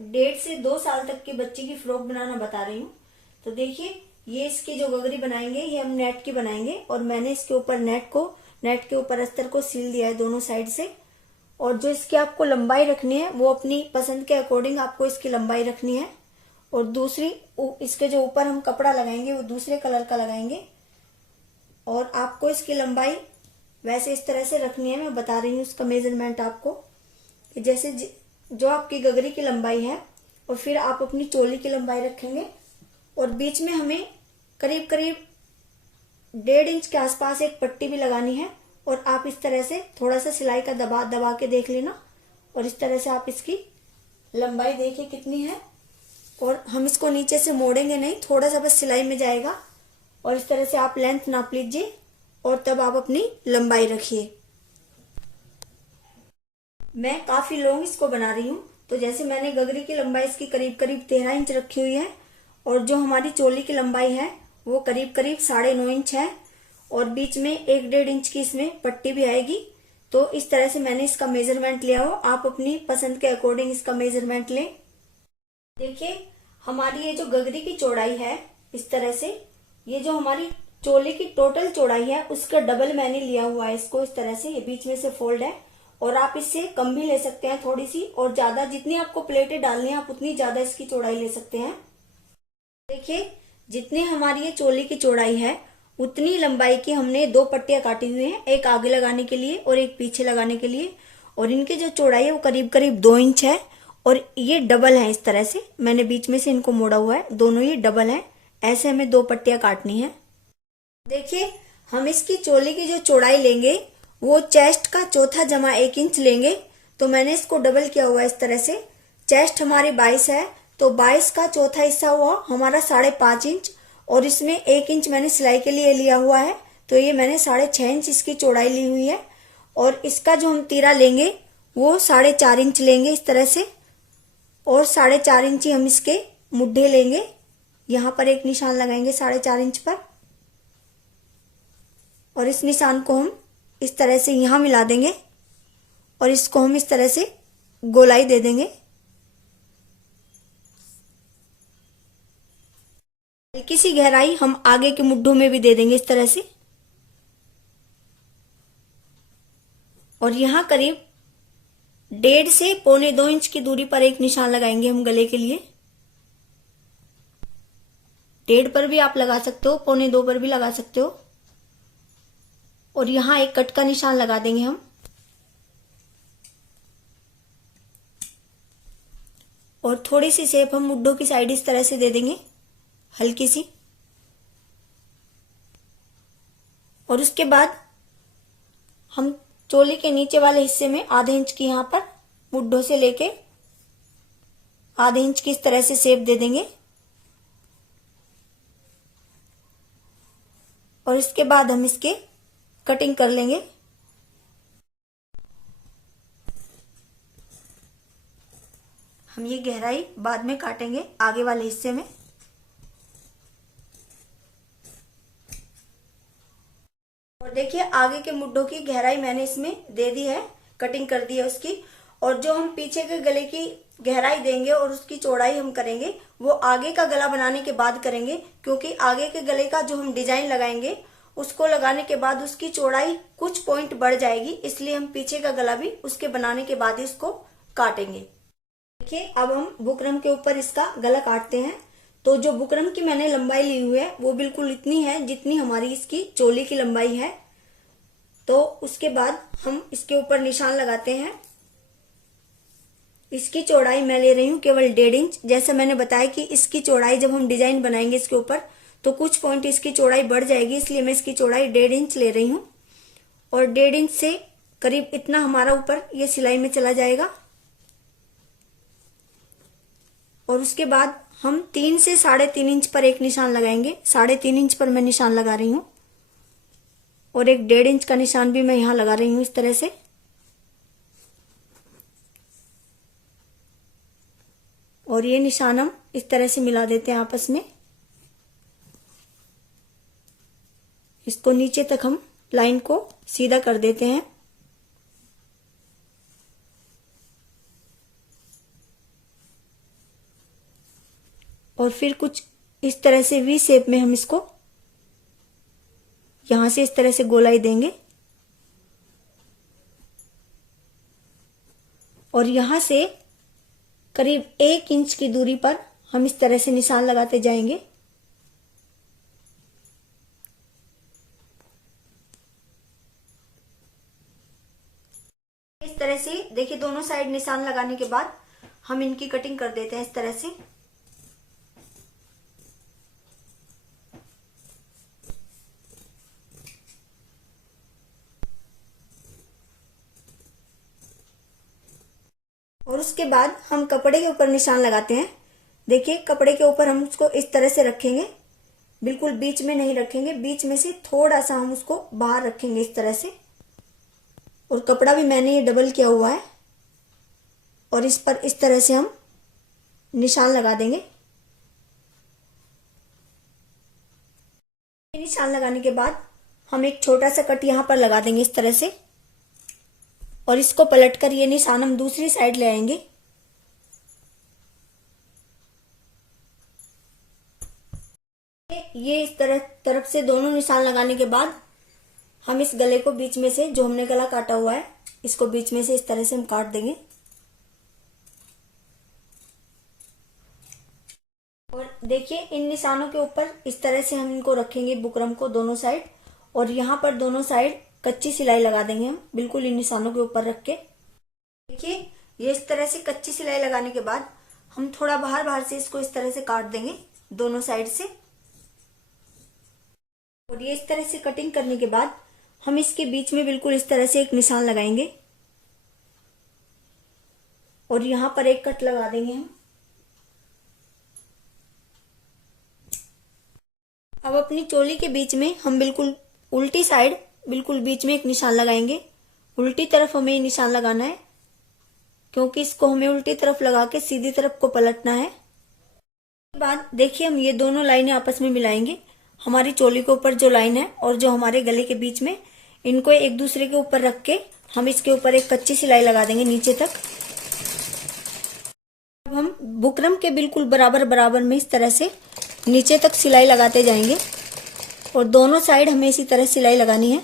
1.5 से 2 साल तक के बच्चे की फ्रॉक बनाना बता रही हूँ। तो देखिए, ये इसकी जो गगरी बनाएंगे ये हम नेट की बनाएंगे, और मैंने इसके ऊपर नेट के ऊपर अस्तर को सील दिया है दोनों साइड से। और जो इसकी आपको लंबाई रखनी है वो अपनी पसंद के अकॉर्डिंग आपको इसकी लंबाई रखनी है। और दूसरी इसके जो ऊपर हम कपड़ा लगाएंगे वो दूसरे कलर का लगाएंगे, और आपको इसकी लंबाई वैसे इस तरह से रखनी है। मैं बता रही हूँ उसका मेजरमेंट आपको, कि जैसे जो आपकी गगरी की लंबाई है, और फिर आप अपनी चोली की लंबाई रखेंगे, और बीच में हमें करीब करीब 1.5 इंच के आसपास एक पट्टी भी लगानी है। और आप इस तरह से थोड़ा सा सिलाई का दबा दबा के देख लेना, और इस तरह से आप इसकी लंबाई देखिए कितनी है। और हम इसको नीचे से मोड़ेंगे नहीं, थोड़ा सा बस सिलाई में जाएगा, और इस तरह से आप लेंथ नाप लीजिए, और तब आप अपनी लंबाई रखिए। मैं काफी लॉन्ग इसको बना रही हूँ, तो जैसे मैंने गगरी की लंबाई इसकी करीब करीब 13 इंच रखी हुई है, और जो हमारी चोली की लंबाई है वो करीब करीब 9.5 इंच है, और बीच में 1-1.5 इंच की इसमें पट्टी भी आएगी। तो इस तरह से मैंने इसका मेजरमेंट लिया हो, आप अपनी पसंद के अकॉर्डिंग इसका मेजरमेंट लें। देखिए, हमारी ये जो गगरी की चौड़ाई है इस तरह से, ये जो हमारी चोली की टोटल चौड़ाई है उसका डबल मैंने लिया हुआ है इसको। इस तरह से ये बीच में से फोल्ड है, और आप इससे कम भी ले सकते हैं थोड़ी सी, और ज्यादा जितनी आपको प्लेटें डालनी है आप उतनी ज्यादा इसकी चौड़ाई ले सकते हैं। देखिए, जितनी हमारी ये चोली की चौड़ाई है उतनी लंबाई की हमने 2 पट्टियां काटी हुई हैं, एक आगे लगाने के लिए और एक पीछे लगाने के लिए। और इनकी जो चौड़ाई है वो करीब करीब 2 इंच है, और ये डबल है। इस तरह से मैंने बीच में से इनको मोड़ा हुआ है, दोनों ये डबल है। ऐसे हमें 2 पट्टियां काटनी है। देखिए, हम इसकी चोली की जो चौड़ाई लेंगे वो चेस्ट का चौथा जमा 1 इंच लेंगे। तो मैंने इसको डबल किया हुआ है इस तरह से। चेस्ट हमारी 22 है, तो 22 का चौथा हिस्सा हुआ हमारा 5.5 इंच, और इसमें 1 इंच मैंने सिलाई के लिए लिया हुआ है, तो ये मैंने 6.5 इंच इसकी चौड़ाई ली हुई है। और इसका जो हम तीरा लेंगे वो 4.5 इंच लेंगे इस तरह से, और 4.5 इंच ही हम इसके मुड्ढे लेंगे। यहाँ पर एक निशान लगाएंगे 4.5 इंच पर, और इस निशान को हम इस तरह से यहां मिला देंगे, और इसको हम इस तरह से गोलाई दे देंगे। हल्की सी गहराई हम आगे के मुड्ढों में भी दे देंगे इस तरह से। और यहां करीब 1.5 से 1.25 इंच की दूरी पर एक निशान लगाएंगे हम गले के लिए। 1.5 पर भी आप लगा सकते हो, 1.25 पर भी लगा सकते हो। और यहां एक कट का निशान लगा देंगे हम, और थोड़ी सी शेप हम मुड्ढों की साइड इस तरह से दे देंगे, हल्की सी। और उसके बाद हम चोली के नीचे वाले हिस्से में आधे इंच की यहां पर मुड्ढों से लेके आधे इंच की इस तरह से शेप दे देंगे। और इसके बाद हम इसके कटिंग कर लेंगे। हम ये गहराई बाद में काटेंगे आगे वाले हिस्से में। और देखिए, आगे के मुड्ढों की गहराई मैंने इसमें दे दी है, कटिंग कर दी है उसकी। और जो हम पीछे के गले की गहराई देंगे और उसकी चौड़ाई हम करेंगे वो आगे का गला बनाने के बाद करेंगे, क्योंकि आगे के गले का जो हम डिजाइन लगाएंगे उसको लगाने के बाद उसकी चौड़ाई कुछ पॉइंट बढ़ जाएगी, इसलिए हम पीछे का गला भी उसके बनाने के बाद ही इसको काटेंगे। देखिए, अब हम बुकरम के ऊपर इसका गला काटते हैं। तो जो बुकरम की मैंने लंबाई ली हुई है वो बिल्कुल इतनी है जितनी हमारी इसकी चोली की लंबाई है। तो उसके बाद हम इसके ऊपर निशान लगाते हैं। इसकी चौड़ाई मैं ले रही हूँ केवल 1.5 इंच। जैसा मैंने बताया कि इसकी चौड़ाई जब हम डिजाइन बनाएंगे इसके ऊपर तो कुछ पॉइंट इसकी चौड़ाई बढ़ जाएगी, इसलिए मैं इसकी चौड़ाई 1.5 इंच ले रही हूँ। और 1.5 इंच से करीब इतना हमारा ऊपर ये सिलाई में चला जाएगा। और उसके बाद हम 3 से 3.5 इंच पर एक निशान लगाएंगे। 3.5 इंच पर मैं निशान लगा रही हूँ, और एक 1.5 इंच का निशान भी मैं यहां लगा रही हूं इस तरह से। और ये निशान हम इस तरह से मिला देते हैं आपस में। इसको नीचे तक हम लाइन को सीधा कर देते हैं। और फिर कुछ इस तरह से वी शेप में हम इसको यहां से इस तरह से गोलाई देंगे और यहां से करीब 1 इंच की दूरी पर हम इस तरह से निशान लगाते जाएंगे। इस तरह से देखिए, दोनों साइड निशान लगाने के बाद हम इनकी कटिंग कर देते हैं इस तरह से। और उसके बाद हम कपड़े के ऊपर निशान लगाते हैं। देखिए, कपड़े के ऊपर हम उसको इस तरह से रखेंगे, बिल्कुल बीच में नहीं रखेंगे, बीच में से थोड़ा सा हम उसको बाहर रखेंगे इस तरह से। और कपड़ा भी मैंने ये डबल किया हुआ है और इस पर इस तरह से हम निशान लगा देंगे। निशान लगाने के बाद हम एक छोटा सा कट यहां पर लगा देंगे इस तरह से और इसको पलटकर ये निशान हम दूसरी साइड ले आएंगे। ये इस तरफ से दोनों निशान लगाने के बाद हम इस गले को बीच में से, जो हमने गला काटा हुआ है, इसको बीच में से इस तरह से हम काट देंगे। और देखिए, इन निशानों के ऊपर इस तरह से हम इनको रखेंगे, बुकरम को दोनों साइड, और यहाँ पर दोनों साइड कच्ची सिलाई लगा देंगे हम, बिल्कुल इन निशानों के ऊपर रख के। देखिए, ये इस तरह से कच्ची सिलाई लगाने के बाद हम थोड़ा बाहर से इसको इस तरह से काट देंगे दोनों साइड से। और ये इस तरह से कटिंग करने के बाद हम इसके बीच में बिल्कुल इस तरह से एक निशान लगाएंगे और यहां पर एक कट लगा देंगे हम। अब अपनी चोली के बीच में हम बिल्कुल उल्टी साइड, बिल्कुल बीच में एक निशान लगाएंगे। उल्टी तरफ हमें ये निशान लगाना है, क्योंकि इसको हमें उल्टी तरफ लगा के सीधी तरफ को पलटना है। उसके बाद देखिए, हम ये दोनों लाइनें आपस में मिलाएंगे। हमारी चोली के ऊपर जो लाइन है और जो हमारे गले के बीच में, इनको एक दूसरे के ऊपर रख के हम इसके ऊपर एक कच्ची सिलाई लगा देंगे नीचे तक। अब हम बुकरम के बिल्कुल बराबर में इस तरह से नीचे तक सिलाई लगाते जाएंगे और दोनों साइड हमें इसी तरह सिलाई लगानी है।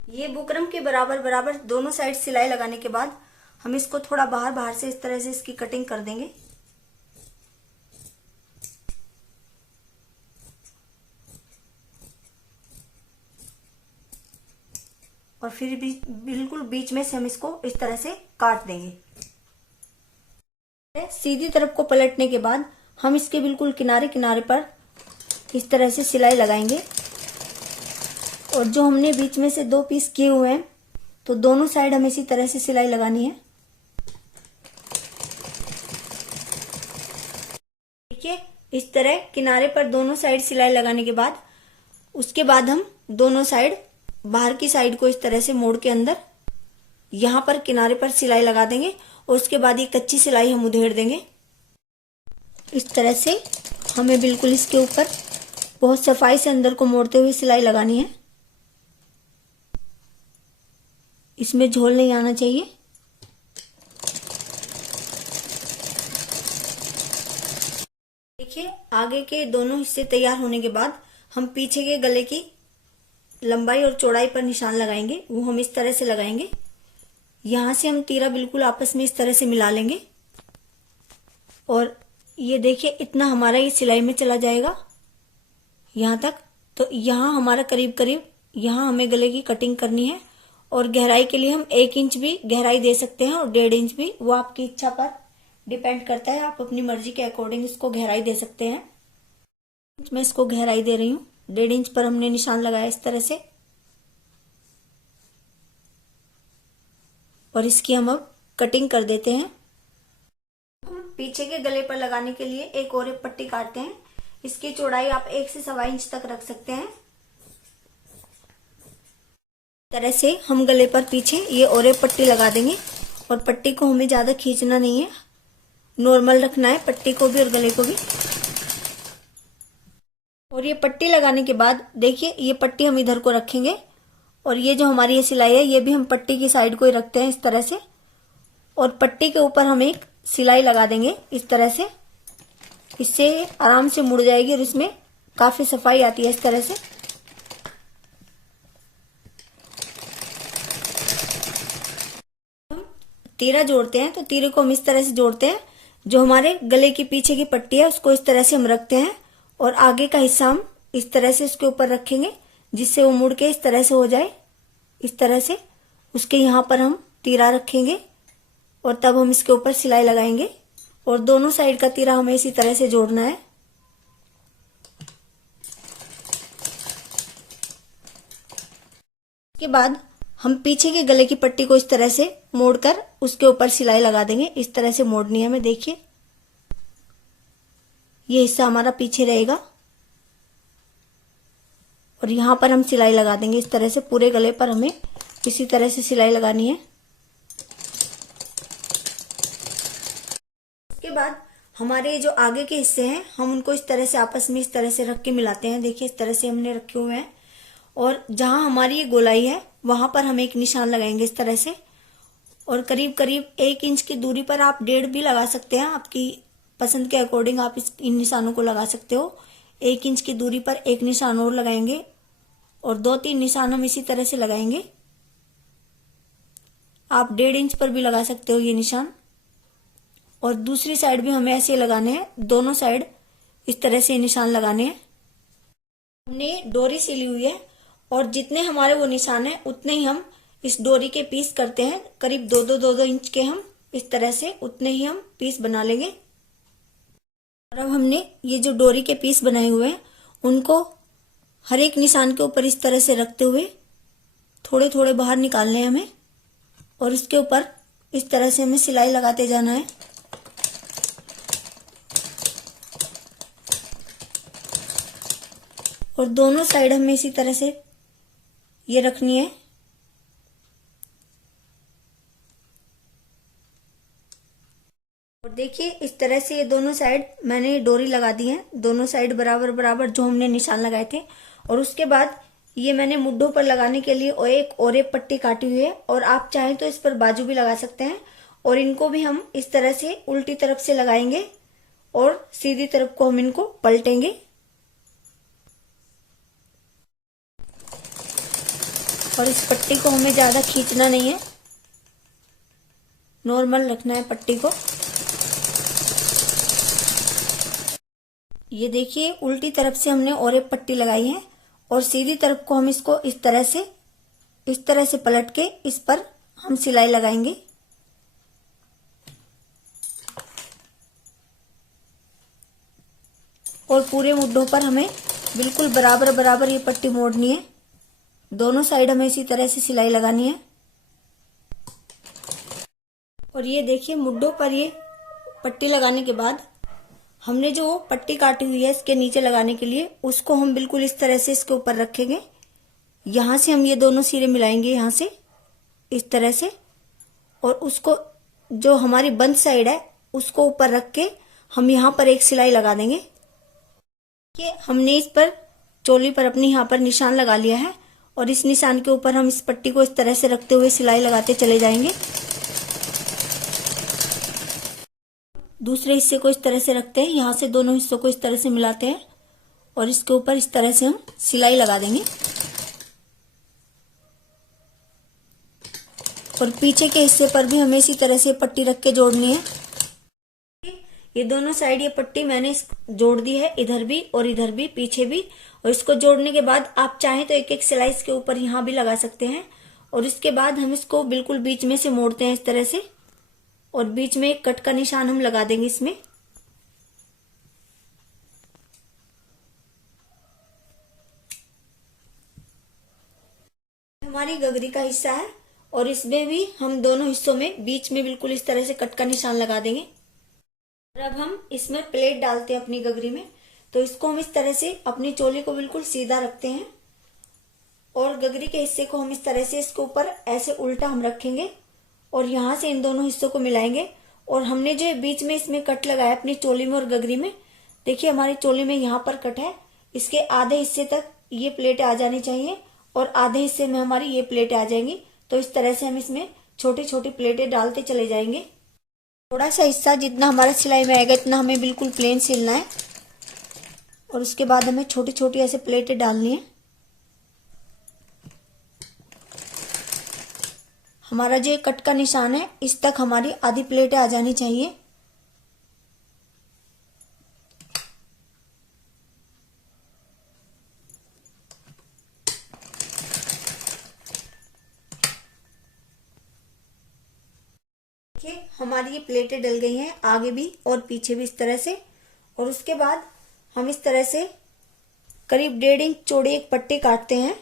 ये बुकरम के बराबर दोनों साइड सिलाई लगाने के बाद हम इसको थोड़ा बाहर से इस तरह से इसकी कटिंग कर देंगे। और फिर भी बिल्कुल बीच में से हम इसको इस तरह से काट देंगे। सीधी तरफ को पलटने के बाद हम इसके बिल्कुल किनारे पर इस तरह से सिलाई लगाएंगे और जो हमने बीच में से 2 पीस किए हुए हैं, तो दोनों साइड हमें इसी तरह से सिलाई लगानी है। देखिए, इस तरह किनारे पर दोनों साइड सिलाई लगाने के बाद उसके बाद हम दोनों साइड, बाहर की साइड को इस तरह से मोड़ के अंदर यहां पर किनारे पर सिलाई लगा देंगे और उसके बाद ये कच्ची सिलाई हम उधेड़ देंगे। इस तरह से हमें बिल्कुल इसके ऊपर बहुत सफाई से अंदर को मोड़ते हुए सिलाई लगानी है। इसमें झोल नहीं आना चाहिए। देखिए, आगे के दोनों हिस्से तैयार होने के बाद हम पीछे के गले की लंबाई और चौड़ाई पर निशान लगाएंगे। वो हम इस तरह से लगाएंगे। यहां से हम तीरा बिल्कुल आपस में इस तरह से मिला लेंगे और ये देखिए, इतना हमारा ये सिलाई में चला जाएगा यहां तक। तो यहां हमारा करीब यहां हमें गले की कटिंग करनी है और गहराई के लिए हम 1 इंच भी गहराई दे सकते हैं और 1.5 इंच भी, वो आपकी इच्छा पर डिपेंड करता है। आप अपनी मर्जी के अकॉर्डिंग इसको गहराई दे सकते हैं। मैं इसको गहराई दे रही हूँ। 1.5 इंच पर हमने निशान लगाया इस तरह से और इसकी हम अब कटिंग कर देते हैं। हम पीछे के गले पर लगाने के लिए एक और एक पट्टी काटते हैं। इसकी चौड़ाई आप 1 से 1.25 इंच तक रख सकते हैं। तरह से हम गले पर पीछे ये और एक पट्टी लगा देंगे और पट्टी को हमें ज्यादा खींचना नहीं है, नॉर्मल रखना है पट्टी को भी और गले को भी। और ये पट्टी लगाने के बाद देखिए, ये पट्टी हम इधर को रखेंगे और ये जो हमारी ये सिलाई है, ये भी हम पट्टी की साइड को ही रखते हैं इस तरह से। और पट्टी के ऊपर हम एक सिलाई लगा देंगे इस तरह से। इससे आराम से मुड़ जाएगी और इसमें काफी सफाई आती है इस तरह से। हम तीरा जोड़ते हैं तो तीरे को हम इस तरह से जोड़ते हैं। जो हमारे गले की पीछे की पट्टी है उसको इस तरह से हम रखते हैं और आगे का हिस्सा हम इस तरह से उसके ऊपर रखेंगे, जिससे वो मुड़ के इस तरह से हो जाए। इस तरह से उसके यहाँ पर हम तीरा रखेंगे और तब हम इसके ऊपर सिलाई लगाएंगे और दोनों साइड का तीरा हमें इसी तरह से जोड़ना है। इसके बाद हम पीछे के गले की पट्टी को इस तरह से मोड़कर उसके ऊपर सिलाई लगा देंगे। इस तरह से मोड़नी है हमें, देखिए ये हिस्सा हमारा पीछे रहेगा और यहाँ पर हम सिलाई लगा देंगे इस तरह से। पूरे गले पर हमें इसी तरह से सिलाई लगानी है। उसके बाद हमारे जो आगे के हिस्से हैं हम उनको इस तरह से आपस में इस तरह से रख के मिलाते हैं। देखिए इस तरह से हमने रखे हुए हैं और जहां हमारी ये गोलाई है वहां पर हम एक निशान लगाएंगे इस तरह से। और करीब करीब 1 इंच की दूरी पर आप 1.5 भी लगा सकते हैं, आपकी पसंद के अकॉर्डिंग आप इन निशानों को लगा सकते हो। 1 इंच की दूरी पर एक निशान और लगाएंगे और 2-3 निशान हम इसी तरह से लगाएंगे। आप 1.5 इंच पर भी लगा सकते हो ये निशान। और दूसरी साइड भी हमें ऐसे लगाने हैं, दोनों साइड इस तरह से निशान लगाने हैं। हमने डोरी सिली हुई है और जितने हमारे वो निशान है उतने ही हम इस डोरी के पीस करते हैं। करीब 2-2 इंच के हम इस तरह से उतने ही हम पीस बना लेंगे। और अब हमने ये जो डोरी के पीस बनाए हुए हैं उनको हर एक निशान के ऊपर इस तरह से रखते हुए थोड़े थोड़े बाहर निकालने हैं हमें और उसके ऊपर इस तरह से हमें सिलाई लगाते जाना है। और दोनों साइड हमें इसी तरह से ये रखनी है। और देखिए इस तरह से ये दोनों साइड मैंने डोरी लगा दी है, दोनों साइड बराबर बराबर जो हमने निशान लगाए थे। और उसके बाद ये मैंने मुड्ढों पर लगाने के लिए और एक पट्टी काटी हुई है और आप चाहें तो इस पर बाजू भी लगा सकते हैं। और इनको भी हम इस तरह से उल्टी तरफ से लगाएंगे और सीधी तरफ को हम इनको पलटेंगे। और इस पट्टी को हमें ज्यादा खींचना नहीं है, नॉर्मल रखना है पट्टी को। ये देखिए उल्टी तरफ से हमने और एक पट्टी लगाई है और सीधी तरफ को हम इसको इस तरह से पलट के इस पर हम सिलाई लगाएंगे। और पूरे मुड्ढों पर हमें बिल्कुल बराबर बराबर ये पट्टी मोड़नी है। दोनों साइड हमें इसी तरह से सिलाई लगानी है। और ये देखिए मुड्ढों पर ये पट्टी लगाने के बाद हमने जो पट्टी काटी हुई है इसके नीचे लगाने के लिए उसको हम बिल्कुल इस तरह से इसके ऊपर रखेंगे। यहां से हम ये दोनों सिरे मिलाएंगे यहां से इस तरह से और उसको जो हमारी बंद साइड है उसको ऊपर रख के हम यहां पर एक सिलाई लगा देंगे। ये हमने इस पर चोली पर अपनी यहां पर निशान लगा लिया है और इस निशान के ऊपर हम इस पट्टी को इस तरह से रखते हुए सिलाई लगाते चले जाएंगे। दूसरे हिस्से को इस तरह से रखते हैं, यहां से दोनों हिस्सों को इस तरह से मिलाते हैं और इसके ऊपर इस तरह से हम सिलाई लगा देंगे। और पीछे के हिस्से पर भी हमें इसी तरह से पट्टी रख के जोड़नी है। ये दोनों साइड ये पट्टी मैंने जोड़ दी है, इधर भी और इधर भी, पीछे भी। और इसको जोड़ने के बाद आप चाहें तो एक एक सिलाई इसके ऊपर यहाँ भी लगा सकते हैं। और इसके बाद हम इसको बिल्कुल बीच में से मोड़ते हैं इस तरह से और बीच में एक कट का निशान हम लगा देंगे इसमें। हमारी गगरी का हिस्सा है और इसमें भी हम दोनों हिस्सों में बीच में बिल्कुल इस तरह से कट का निशान लगा देंगे। और अब हम इसमें प्लेट डालते हैं अपनी गगरी में, तो इसको हम इस तरह से अपनी चोली को बिल्कुल सीधा रखते हैं और गगरी के हिस्से को हम इस तरह से इसके ऊपर ऐसे उल्टा हम रखेंगे और यहां से इन दोनों हिस्सों को मिलाएंगे। और हमने जो बीच में इसमें कट लगाया अपनी चोली में और गगरी में, देखिए हमारी चोली में यहाँ पर कट है, इसके आधे हिस्से तक ये प्लेटें आ जानी चाहिए और आधे हिस्से में हमारी ये प्लेटें आ जाएंगी। तो इस तरह से हम इसमें छोटी छोटी प्लेटें डालते चले जाएंगे। थोड़ा सा हिस्सा जितना हमारा सिलाई में आएगा इतना हमें बिल्कुल प्लेन सिलना है और उसके बाद हमें छोटी छोटी ऐसे प्लेटें डालनी है। हमारा जो कट का निशान है इस तक हमारी आधी प्लेटें आ जानी चाहिए। देखिए हमारी ये प्लेटें डल गई हैं आगे भी और पीछे भी इस तरह से। और उसके बाद हम इस तरह से करीब 1.5 इंच चौड़ी एक पट्टी काटते हैं।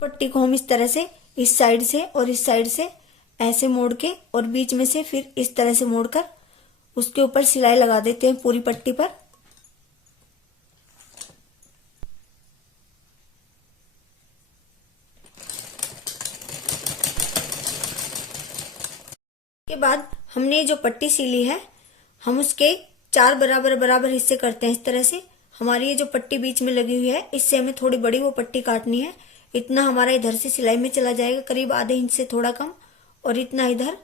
पट्टी को हम इस तरह से इस साइड से और इस साइड से ऐसे मोड़ के और बीच में से फिर इस तरह से मोड़कर उसके ऊपर सिलाई लगा देते हैं पूरी पट्टी पर। के बाद हमने जो पट्टी सिली है हम उसके 4 बराबर हिस्से करते हैं इस तरह से। हमारी ये जो पट्टी बीच में लगी हुई है इससे हमें थोड़ी बड़ी वो पट्टी काटनी है। इतना हमारा इधर से सिलाई में चला जाएगा करीब आधे इंच से थोड़ा कम और इतना इधर।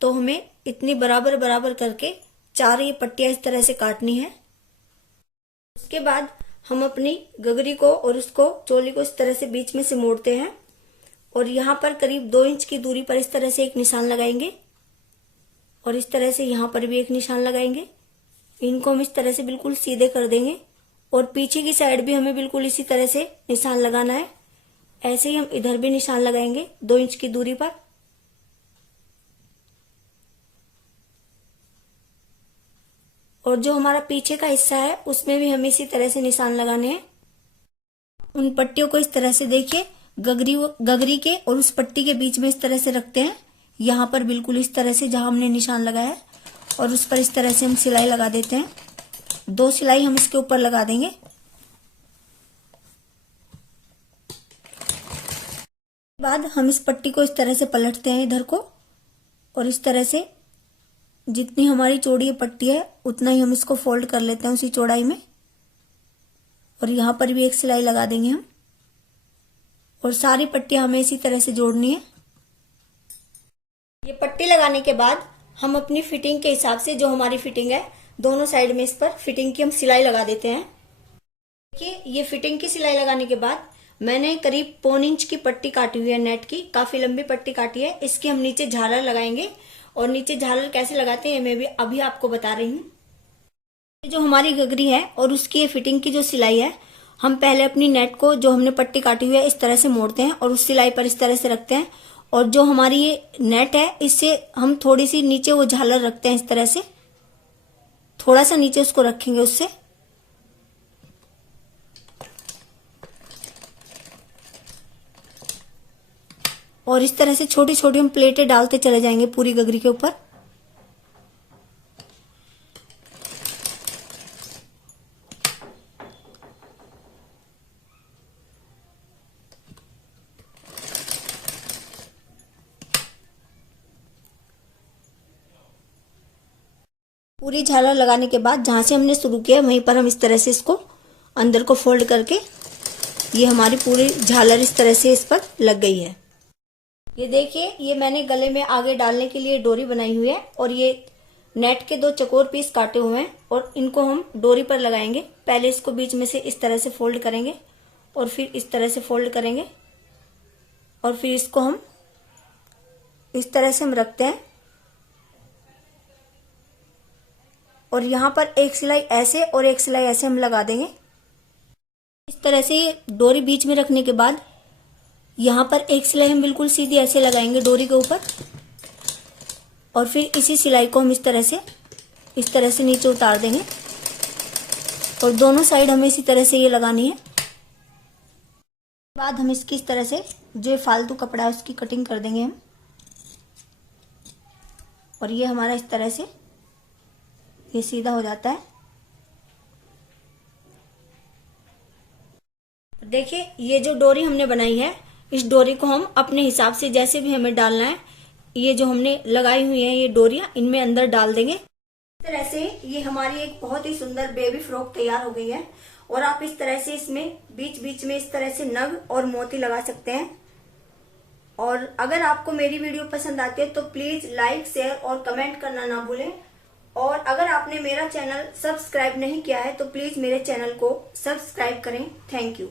तो हमें इतनी बराबर करके 4 ये पट्टियां इस तरह से काटनी है। उसके बाद हम अपनी गगरी को और उसको चोली को इस तरह से बीच में से मोड़ते हैं और यहाँ पर करीब 2 इंच की दूरी पर इस तरह से एक निशान लगाएंगे और इस तरह से यहाँ पर भी एक निशान लगाएंगे। इनको हम इस तरह से बिल्कुल सीधे कर देंगे और पीछे की साइड भी हमें बिल्कुल इसी तरह से निशान लगाना है। ऐसे ही हम इधर भी निशान लगाएंगे 2 इंच की दूरी पर। और जो हमारा पीछे का हिस्सा है उसमें भी हमें इसी तरह से निशान लगाने हैं। उन पट्टियों को इस तरह से देखिए गगरी के और उस पट्टी के बीच में इस तरह से रखते हैं। यहाँ पर बिल्कुल इस तरह से जहां हमने निशान लगाया है और उस पर इस तरह से हम सिलाई लगा देते हैं। 2 सिलाई हम इसके ऊपर लगा देंगे। बाद हम इस पट्टी को इस तरह से पलटते हैं इधर को और इस तरह से जितनी हमारी चौड़ी पट्टी है उतना ही हम इसको फोल्ड कर लेते हैं उसी चौड़ाई में। और यहाँ पर भी एक सिलाई लगा देंगे हम और सारी पट्टियां हमें इसी तरह से जोड़नी है। ये पट्टी लगाने के बाद हम अपनी फिटिंग के हिसाब से जो हमारी फिटिंग है दोनों साइड में इस पर फिटिंग की हम सिलाई लगा देते हैं। देखिए ये फिटिंग की सिलाई लगाने के बाद मैंने करीब 1.25 इंच की पट्टी काटी हुई है नेट की, काफी लंबी पट्टी काटी है। इसकी हम नीचे झालर लगाएंगे और नीचे झालर कैसे लगाते हैं मैं भी अभी आपको बता रही हूँ। जो हमारी गगरी है और उसकी ये फिटिंग की जो सिलाई है हम पहले अपनी नेट को जो हमने पट्टी काटी हुई है इस तरह से मोड़ते हैं और उस सिलाई पर इस तरह से रखते हैं। और जो हमारी ये नेट है इससे हम थोड़ी सी नीचे वो झालर रखते हैं इस तरह से, थोड़ा सा नीचे उसको रखेंगे उससे। और इस तरह से छोटी छोटी हम प्लेटें डालते चले जाएंगे पूरी गगरी के ऊपर। पूरी झालर लगाने के बाद जहां से हमने शुरू किया वहीं पर हम इस तरह से इसको अंदर को फोल्ड करके ये हमारी पूरी झालर इस तरह से इस पर लग गई है। ये देखिए ये मैंने गले में आगे डालने के लिए डोरी बनाई हुई है और ये नेट के 2 चकोर पीस काटे हुए हैं और इनको हम डोरी पर लगाएंगे। पहले इसको बीच में से इस तरह से फोल्ड करेंगे और फिर इस तरह से फोल्ड करेंगे और फिर इसको हम इस तरह से हम रखते हैं और यहाँ पर एक सिलाई ऐसे और एक सिलाई ऐसे हम लगा देंगे। इस तरह से डोरी बीच में रखने के बाद यहाँ पर एक सिलाई हम बिल्कुल सीधी ऐसे लगाएंगे डोरी के ऊपर और फिर इसी सिलाई को हम इस तरह से नीचे उतार देंगे और दोनों साइड हमें इसी तरह से ये लगानी है। बाद हम इसकी इस तरह से जो फालतू कपड़ा है उसकी कटिंग कर देंगे हम और ये हमारा इस तरह से ये सीधा हो जाता है। देखिए ये जो डोरी हमने बनाई है इस डोरी को हम अपने हिसाब से जैसे भी हमें डालना है ये जो हमने लगाई हुई है ये डोरियां इनमें अंदर डाल देंगे। इस तरह से ये हमारी एक बहुत ही सुंदर बेबी फ्रॉक तैयार हो गई है और आप इस तरह से इसमें बीच बीच में इस तरह से नग और मोती लगा सकते हैं। और अगर आपको मेरी वीडियो पसंद आती है तो प्लीज लाइक, शेयर और कमेंट करना ना भूलें। और अगर आपने मेरा चैनल सब्सक्राइब नहीं किया है तो प्लीज मेरे चैनल को सब्सक्राइब करें। Thank you.